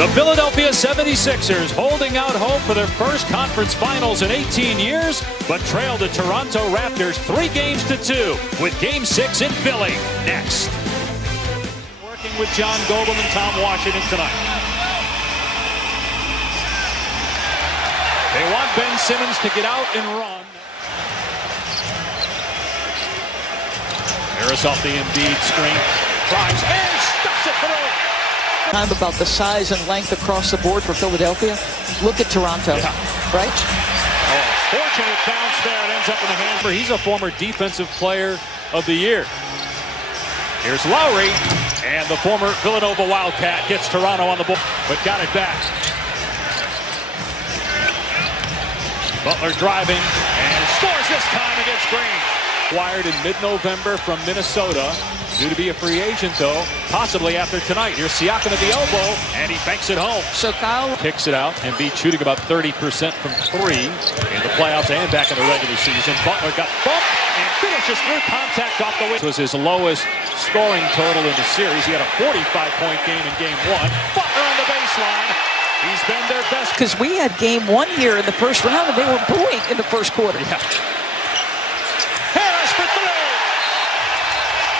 The Philadelphia 76ers holding out hope for their first conference finals in 18 years, but trailed the Toronto Raptors 3-2 with Game 6 in Philly next. Working with John Goble and Tom Washington tonight. They want Ben Simmons to get out and run. Harris off the Embiid screen, drives and stuffs it through. Time about the size and length across the board for Philadelphia. Look at Toronto, right? Oh, fortunate bounce there. It ends up in the hand. He's a former defensive player of the year. Here's Lowry, and the former Villanova Wildcat gets Toronto on the board, but got it back. Butler driving and scores this time against Green. Acquired in mid-November from Minnesota. Due to be a free agent, though, possibly after tonight. Here's Siakam at the elbow, and he banks it home. So Kyle kicks it out, and Embiid shooting about 30% from three in the playoffs and back in the regular season. Butler got bumped and finishes through contact off the wing. This was his lowest scoring total in the series. He had a 45-point game in Game 1. Butler on the baseline. He's been their best. Because we had Game 1 here in the first round, and they were booing in the first quarter. Yeah. Harris for three.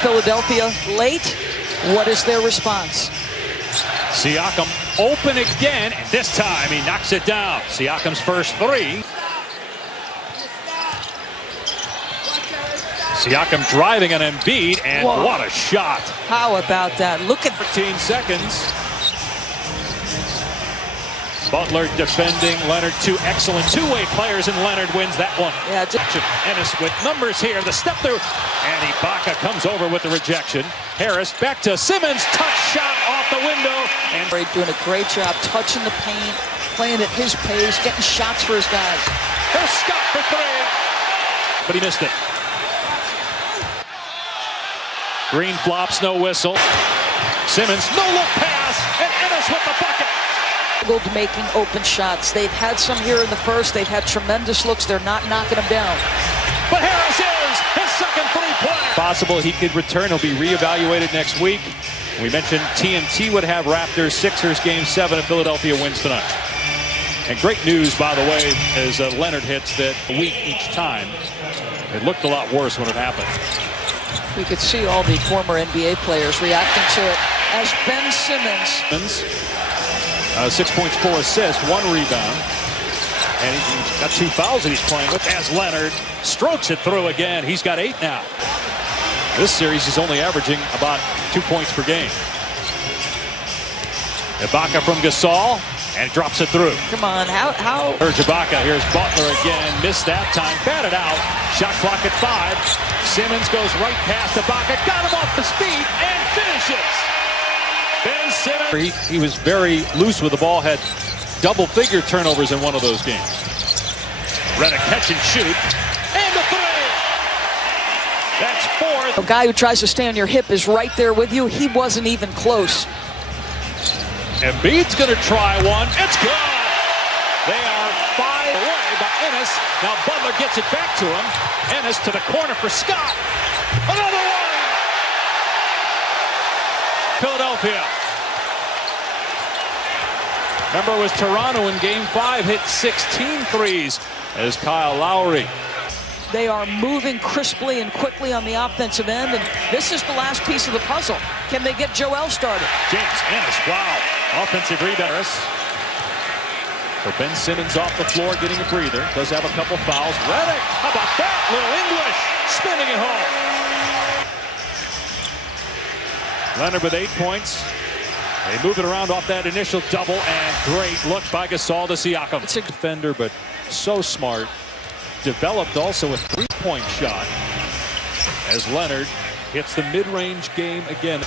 Philadelphia late. What is their response? Siakam open again, and this time he knocks it down. Siakam's first three. Siakam driving on Embiid, and whoa, what a shot. How about that? Look at 15 seconds. Butler defending Leonard. Two excellent two-way players, and Leonard wins that one. Yeah, Ennis with numbers here. The step through, and Ibaka comes over with the rejection. Harris back to Simmons. Touch shot off the window. And doing a great job touching the paint, playing at his pace, getting shots for his guys. Here's Scott for three, but he missed it. Green flops, no whistle. Simmons, no look pass, and Ennis with the bucket. Making open shots. They've had some here in the first. They've had tremendous looks. They're not knocking them down. But Harris is his second three-pointer. Possible he could return. He'll be reevaluated next week. We mentioned TNT would have Raptors-Sixers Game 7 if Philadelphia wins tonight. And great news, by the way, as Leonard hits that a week each time. It looked a lot worse when it happened. We could see all the former NBA players reacting to it as Ben Simmons. 6 points, 4 assists, 1 rebound. And he's got 2 fouls that he's playing with as Leonard strokes it through again. He's got 8 now. This series he's only averaging about 2 points per game. Ibaka from Gasol and drops it through. Come on, how? Here's Ibaka, here's Butler again. Missed that time, batted out. Shot clock at 5. Simmons goes right past Ibaka, got him off his feet and finishes. Ben Simmons. He was very loose with the ball, had double-figure turnovers in one of those games. Redick catch and shoot, and the three. That's 4. A guy who tries to stay on your hip is right there with you. He wasn't even close. Embiid's going to try one. It's good. They are 5 away by Ennis. Now Butler gets it back to him. Ennis to the corner for Scott. Another one. Philadelphia. Remember, it was Toronto in Game 5, hit 16 threes as Kyle Lowry. They are moving crisply and quickly on the offensive end, and this is the last piece of the puzzle. Can they get Joel started? James Ennis, wow. Offensive rebound. So Ben Simmons off the floor getting a breather. Does have a couple fouls. Redick, how about that? Little English, spinning it home. Leonard with 8 points. They move it around off that initial double, and great look by Gasol to Siakam. It's a defender, but so smart. Developed also a three-point shot as Leonard hits the mid-range game again.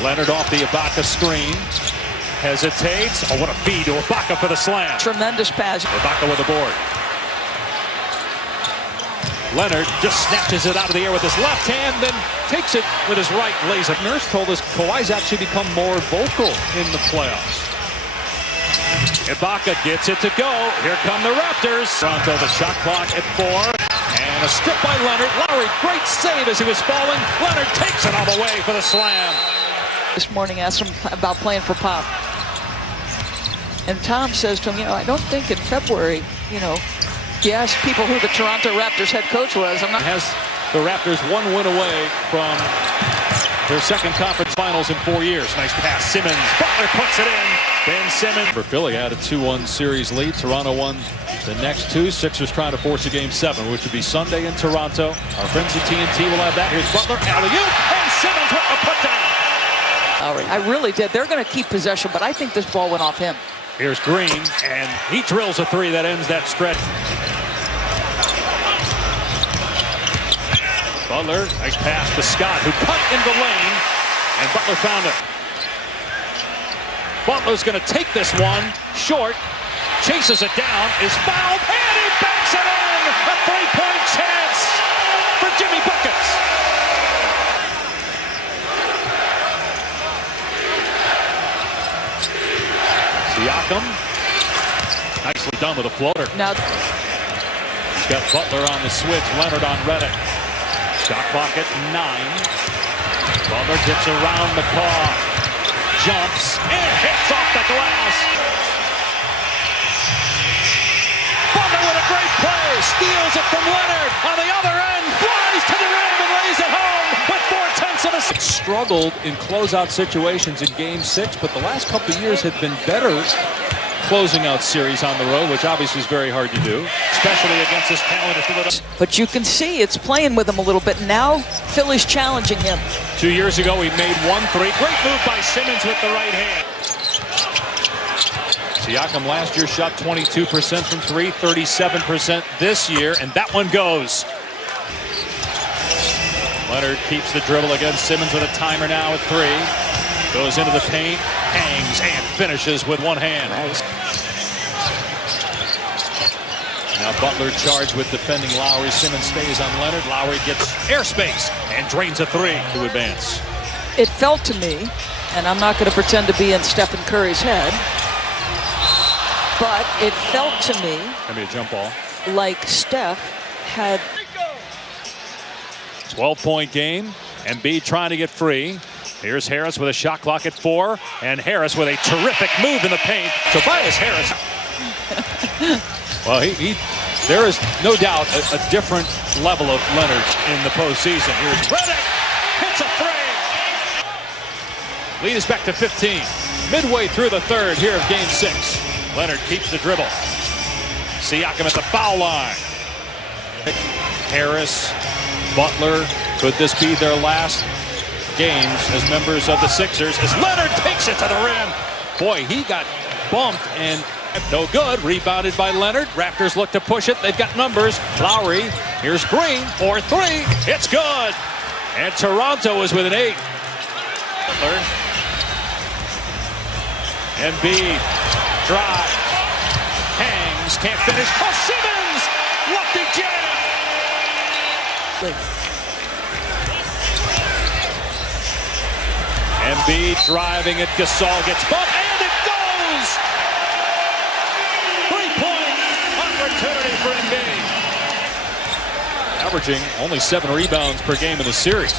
Leonard off the Ibaka screen. Hesitates. Oh, what a feed to Ibaka for the slam. Tremendous pass. Ibaka with the board. Leonard just snatches it out of the air with his left hand, then takes it with his right, lays it. Nurse told us Kawhi's actually become more vocal in the playoffs. Ibaka gets it to go. Here come the Raptors. Toronto, the shot clock at 4. And a strip by Leonard. Lowry, great save as he was falling. Leonard takes it all the way for the slam. This morning asked him about playing for Pop. And Tom says to him, I don't think in February, he asked people who the Toronto Raptors head coach was. Has the Raptors one win away from their second conference finals in 4 years. Nice pass, Simmons. Butler puts it in. Ben Simmons. For Philly had a 2-1 series lead. Toronto won the next two. Sixers trying to force a game 7, which would be Sunday in Toronto. Our friends at TNT will have that. Here's Butler, alley-oop, and Simmons with the putdown. I really did. They're going to keep possession, but I think this ball went off him. Here's Green, and he drills a 3 that ends that stretch. Butler, nice pass to Scott, who cut in the lane, and Butler found it. Butler's going to take this one, short, chases it down, is fouled, and he banks it in! A 3-point chance for Jimmy Buckets. Siakam, nicely done with a floater. Now, he's got Butler on the switch, Leonard on Redick. Shot clock at 9. Butler gets around McCaw, jumps, and hits off the glass. Butler with a great play, steals it from Leonard on the other end, flies to the rim and lays it home with 4/10 of a second. Struggled in closeout situations in Game 6, but the last couple of years had been better closing out series on the road, which obviously is very hard to do, especially against this talented Philadelphia. But you can see it's playing with him a little bit. Now Philly's challenging him. 2 years ago, he made 1 3. Great move by Simmons with the right hand. Siakam last year shot 22% from 3, 37% this year, and that one goes. Leonard keeps the dribble against Simmons with a timer now at 3. Goes into the paint, hangs, and finishes with one hand. Nice. Now Butler charged with defending Lowry. Simmons stays on Leonard. Lowry gets airspace and drains a 3 to advance. It felt to me, and I'm not going to pretend to be in Stephen Curry's head, but it felt to me Gonna be a jump ball. like Steph had 12-point game. Embiid trying to get free. Here's Harris with a shot clock at 4, and Harris with a terrific move in the paint. Tobias Harris. Well, there is no doubt a different level of Leonard in the postseason. Here's Redick, hits a 3. Lead is back to 15. Midway through the third here of Game 6. Leonard keeps the dribble. Siakam at the foul line. Harris, Butler, could this be their last games as members of the Sixers as Leonard takes it to the rim? Boy, he got bumped and no good. Rebounded by Leonard. Raptors look to push it. They've got numbers. Lowry, here's Green for 3. It's good. And Toronto is with an 8. Butler. Embiid, drive, hangs, can't finish. Oh, Simmons, lefty jam. Embiid driving it. Gasol gets bumped, and it goes! 3-point opportunity for Embiid. Averaging only 7 rebounds per game in the series.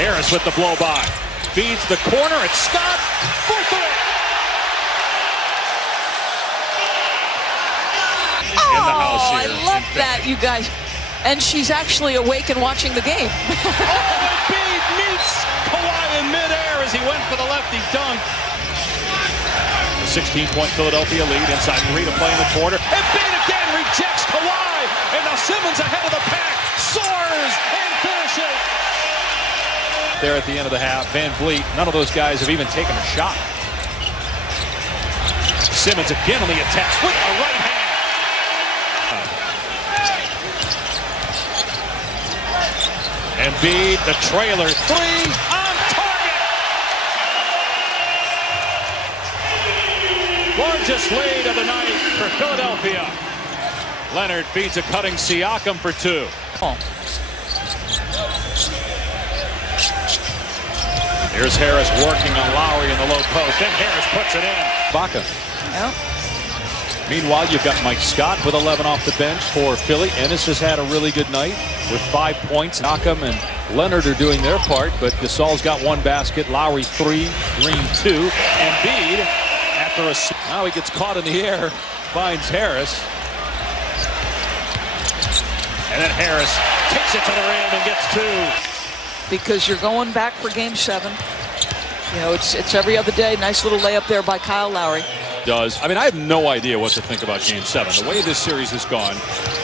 Harris with the blow-by. Feeds the corner. It's Scott for 3. In the house here. I love that, you guys. And she's actually awake and watching the game. Embiid meets Kawhi in midair as he went for the lefty dunk. A 16-point Philadelphia lead inside 3 to play in the quarter. Embiid again rejects Kawhi. And now Simmons ahead of the pack. Soars and finishes. There at the end of the half, Van Vliet, none of those guys have even taken a shot. Simmons again on the attack with a right hand. Embiid, the trailer, 3 on target. Largest lead of the night for Philadelphia. Leonard feeds a cutting Siakam for 2. Here's Harris working on Lowry in the low post. Then Harris puts it in. Baca. Yeah. Meanwhile, you've got Mike Scott with 11 off the bench for Philly. Ennis has had a really good night with 5 points. Siakam and Leonard are doing their part, but Gasol's got one basket, Lowry 3, Green 2, and Embiid after a... Now he gets caught in the air, finds Harris. And then Harris takes it to the rim and gets 2. Because you're going back for game 7. You know, it's every other day. Nice little layup there by Kyle Lowry. I mean, I have no idea what to think about game 7. The way this series has gone,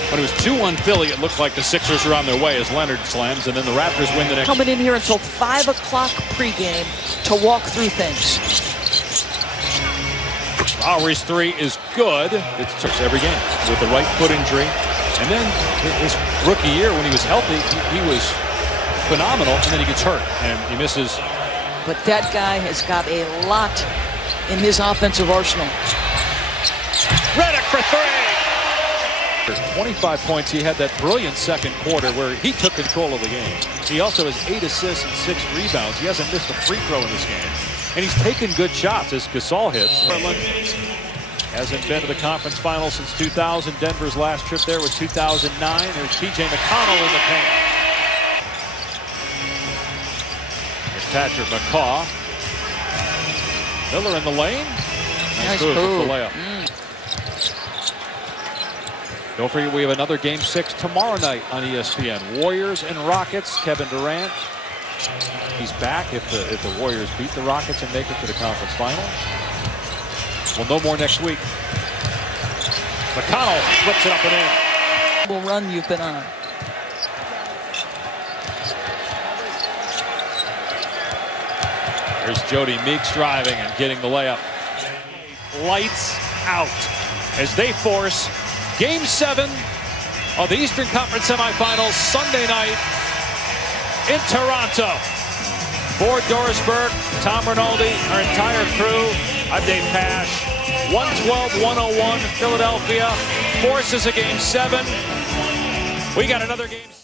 when it was 2-1 Philly, it looked like the Sixers were on their way as Leonard slams, and then the Raptors win the next. Coming in here until 5 o'clock pregame to walk through things. Lowry's 3 is good. It's every game with the right foot injury. And then his rookie year, when he was healthy, he was phenomenal, and then he gets hurt, and he misses. But that guy has got a lot in his offensive arsenal. Redick for 3. 25 points. He had that brilliant second quarter where he took control of the game. He also has 8 assists and 6 rebounds. He hasn't missed a free throw in this game. And he's taken good shots as Gasol hits. Hasn't been to the conference finals since 2000. Denver's last trip there was 2009. There's P.J. McConnell in the paint. There's Patrick McCaw. Miller in the lane. Nice move with the layup. Don't forget, we have another Game 6 tomorrow night on ESPN. Warriors and Rockets. Kevin Durant. He's back if the Warriors beat the Rockets and make it to the conference final. We'll know more next week. McConnell flips it up and in. Run you've been on. There's Jody Meeks driving and getting the layup. Lights out as they force Game 7 of the Eastern Conference semifinals Sunday night in Toronto. For Dorisberg, Tom Rinaldi, our entire crew, I'm Dave Pash. 112-101 Philadelphia forces a Game 7. We got another Game 6.